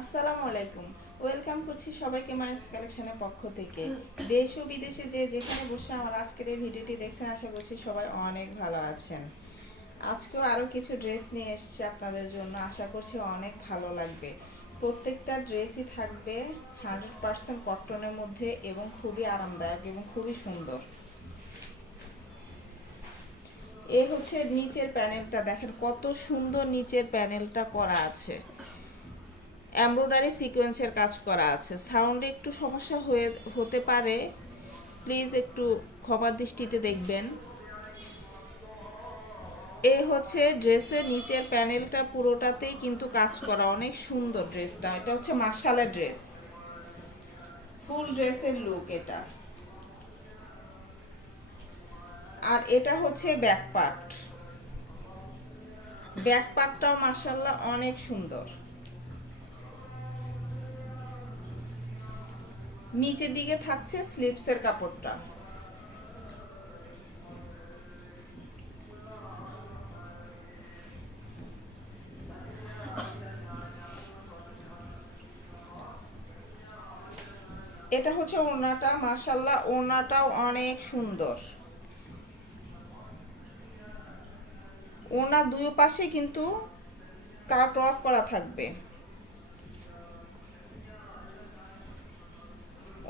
আসসালামু আলাইকুম। ওয়েলকাম করছি সবাইকে মাইস কালেকশনের পক্ষ থেকে। দেশ ও বিদেশে যে যেখানে বসে আমার আজকের এই ভিডিওটি দেখছেন, আশা করছি সবাই অনেক ভালো আছেন। আজকেও আরও কিছু ড্রেস নিয়ে এসেছি আপনাদের জন্য, আশা করছি অনেক ভালো লাগবে। প্রত্যেকটা ড্রেসই থাকবে 100% কটনের মধ্যে এবং খুবই আরামদায়ক এবং খুবই সুন্দর। এই হচ্ছে নিচের প্যানেলটা, দেখেন কত সুন্দর নিচের প্যানেলটা করা আছে। এমব্রয়ডারি সিকোয়েন্সের কাজ করা আছে। সাউন্ডে একটু সমস্যা হতে পারে, প্লিজ একটু ক্ষমার দৃষ্টিতে দেখবেন। এই হচ্ছে ড্রেসের নিচের প্যানেলটা, পুরোটাতেই কিন্তু কাজ করা, অনেক সুন্দর ড্রেসটা। এটা হচ্ছে মাশাআল্লাহ ড্রেস, ফুল ড্রেসের লুক এটা। আর এটা হচ্ছে ব্যাক পার্ট, ব্যাক পার্টটাও মাশাআল্লাহ অনেক সুন্দর। নিচের দিকে থাকছে স্লিপসের কাপড়টা। এটা হচ্ছে ওড়নাটা, মাশাআল্লাহ ওড়নাটাও অনেক সুন্দর। ওড়না দুই পাশে কিন্তু কাট ওয়ার্ক করা থাকবে,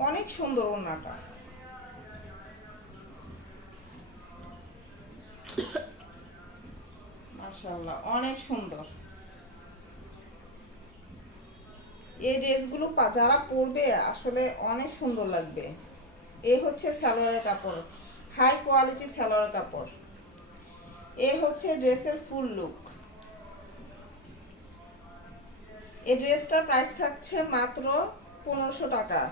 অনেক সুন্দর ওড়নাটা। মাশাআল্লাহ অনেক সুন্দর। এই ড্রেসগুলো যারা পরবে আসলে অনেক সুন্দর লাগবে। এই হচ্ছে সালোয়ারের কাপড়, হাই কোয়ালিটি সালোয়ারের কাপড়। এই হচ্ছে ড্রেসের ফুল লুক। এই ড্রেসটার প্রাইস থাকছে মাত্র 1500 টাকা।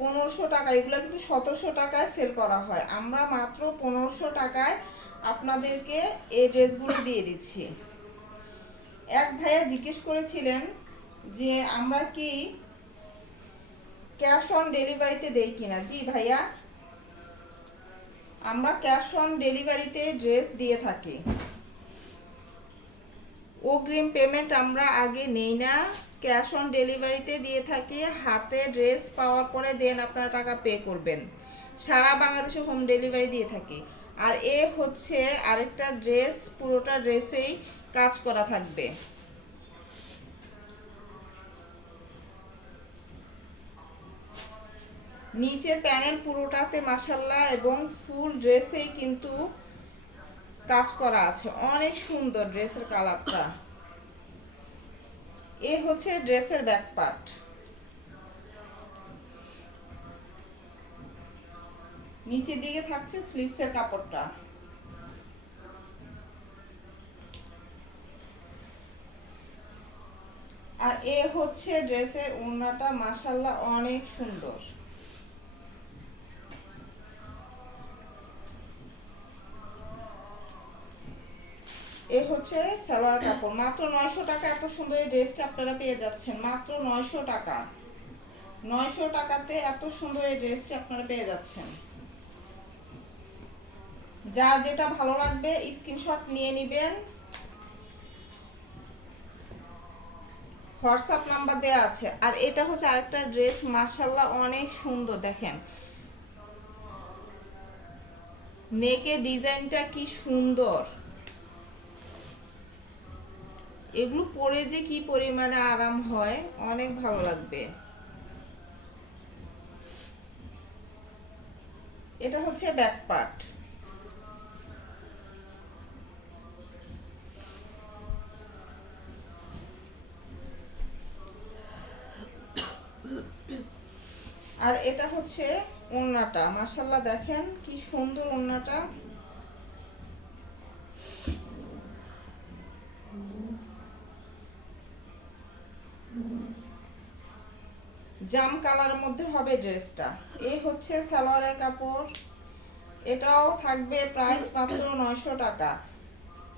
1500 টাকা, এগুলো কিন্তু 1700 টাকায় সেল করা হয়, আমরা মাত্র 1500 টাকায় আপনাদেরকে এই ড্রেসগুলো দিয়ে দিচ্ছি। এক ভাইয়া জিজ্ঞেস করেছিলেন যে আমরা কি ক্যাশ অন ডেলিভারিতে দেই কিনা। জি ভাইয়া, আমরা ক্যাশ অন ডেলিভারিতে ড্রেস দিয়ে থাকি। অগ্রিম পেমেন্ট আমরা আগে নেই না, ক্যাশ অন ডেলিভারিতে দিয়ে থাকি। হাতে ড্রেস পাওয়ার পরে দেন আপনারা টাকা পে করবেন। সারা বাংলাদেশে হোম ডেলিভারি দিয়ে থাকি। আর এ হচ্ছে আরেকটা ড্রেস, পুরোটা ড্রেসেই কাজ করা থাকবে। নিচের প্যানেল পুরোটাতে মাশাআল্লাহ এবং ফুল ড্রেসেই কিন্তু কাজ করা আছে, অনেক সুন্দর ড্রেসের কালারটা। এ হচ্ছে ড্রেসের ব্যাক পার্ট। নিচের দিকে থাকছে স্লিপসের কাপড়টা। আর এ হচ্ছে ড্রেসের ওড়নাটা, মাশাআল্লাহ অনেক সুন্দর। এ হচ্ছে সালোয়ার কাপড়। মাত্র 900 টাকা এত সুন্দর এই ড্রেসটা আপনারা পেয়ে যাচ্ছেন, মাত্র 900 টাকা। 900 টাকাতে এত সুন্দর এই ড্রেসটা আপনারা পেয়ে যাচ্ছেন। যার যেটা ভালো লাগবে স্ক্রিনশট নিয়ে নেবেন। হোয়াটসঅ্যাপ নাম্বার দেওয়া আছে। আর এটা হচ্ছে আরেকটা ড্রেস, মাশাআল্লাহ অনেক সুন্দর। দেখেন নেকের ডিজাইনটা কি সুন্দর, এগুলো পরে যে কি পরিমাণে আরাম হয়, অনেক ভালো লাগবে। এটা হচ্ছে ব্যাক পার্ট। আর এটা হচ্ছে ওড়নাটা, মাশাআল্লাহ দেখেন কি সুন্দর ওড়নাটা। জাম কালারের মধ্যে হবে ড্রেসটা। এই হচ্ছে সালোয়ারের কাপড়, এটাও থাকবে প্রাইস মাত্র 900 টাকা।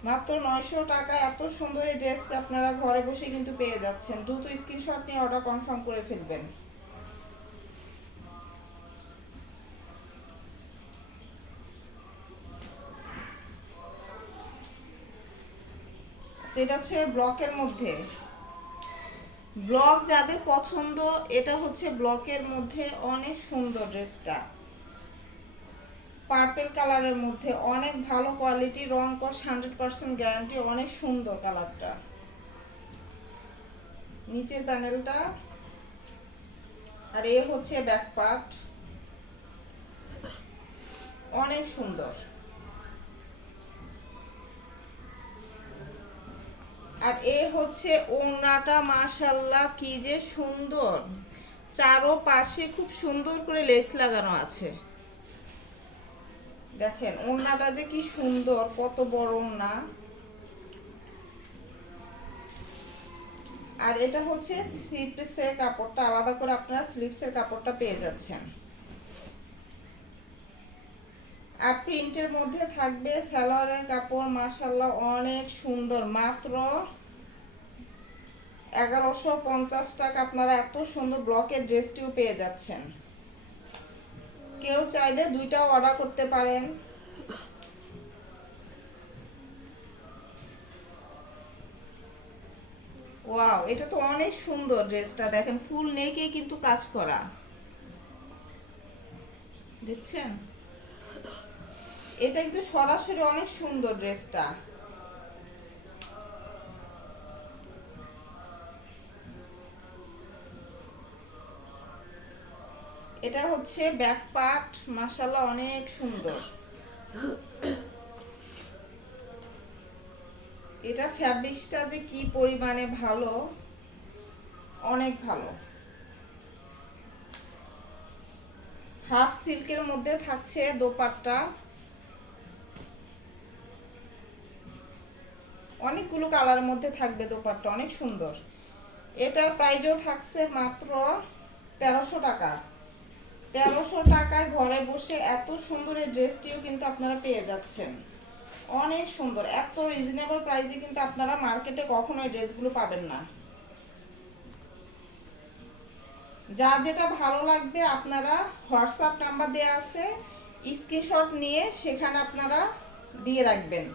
মাত্র 900 টাকা এত সুন্দর এই ড্রেসটা আপনারা ঘরে বসে কিন্তু পেয়ে যাচ্ছেন। দ্রুত স্ক্রিনশট নিয়ে অর্ডার কনফার্ম করে ফেলবেন। এটা হচ্ছে ব্লকের মধ্যে, ব্লক যাদের পছন্দ, এটা হচ্ছে ব্লকের মধ্যে অনেক সুন্দর ড্রেসটা, পার্পল কালারের মধ্যে অনেক ভালো কোয়ালিটি, রং কস 100% গ্যারান্টি, অনেক সুন্দর কালারটা। নিচের প্যানেলটা, আর এ হচ্ছে ব্যাক পার্ট, অনেক সুন্দর। আর এ হচ্ছে ওড়নাটা, মাশাআল্লাহ কি যে সুন্দর, চারো পাশে খুব সুন্দর করে লেস লাগানো আছে। দেখেন ওড়নাটা যে কি সুন্দর, কত বড় ওড়না। আর এটা হচ্ছে স্লিপসের কাপড়টা, আলাদা করে আপনারা স্লিপসের কাপড়টা পেয়ে যাচ্ছেন। আর প্রিন্টের মধ্যে থাকবে সালোয়ারের কাপড়, মাশাআল্লাহ অনেক সুন্দর। মাত্র 1150 টাকা আপনারা এত সুন্দর ব্লকের ড্রেসটিও পেয়ে যাচ্ছেন। কেউ চাইলে দুইটাও অর্ডার করতে পারেন। ওয়াও, এটা তো অনেক সুন্দর ড্রেসটা, দেখেন ফুল নেকে কিন্তু কাজ করা, দেখছেন? এটা কিন্তু সরাসরি অনেক সুন্দর ড্রেসটা। এটা হচ্ছে ব্যাক পার্ট, মাশাআল্লাহ অনেক সুন্দর। এটা ফ্যাব্রিক্সটা যে কি পরিমাণে ভালো, অনেক ভালো। হাফ সিল্কের মধ্যে থাকছে দোপাট্টা, অনেকগুলো কালারের মধ্যে থাকবে দোপাট্টা, অনেক সুন্দর। এটার প্রাইসও থাকছে মাত্র 1300 টাকা। 1300 টাকায় ঘরে বসে এত সুন্দর এই ড্রেসটিও কিন্তু আপনারা পেয়ে যাচ্ছেন, অনেক সুন্দর। এত রিজনেবল প্রাইসে কিন্তু আপনারা মার্কেটে কখনো এই ড্রেসগুলো পাবেন না। যা যেটা ভালো লাগবে আপনারা হোয়াটসঅ্যাপ নাম্বার দেওয়া আছে, স্ক্রিনশট নিয়ে সেখানে আপনারা দিয়ে রাখবেন।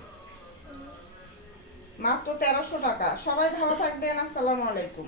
মাত্র 1300 টাকা। সবাই ভালো থাকবেন, আসসালামু আলাইকুম।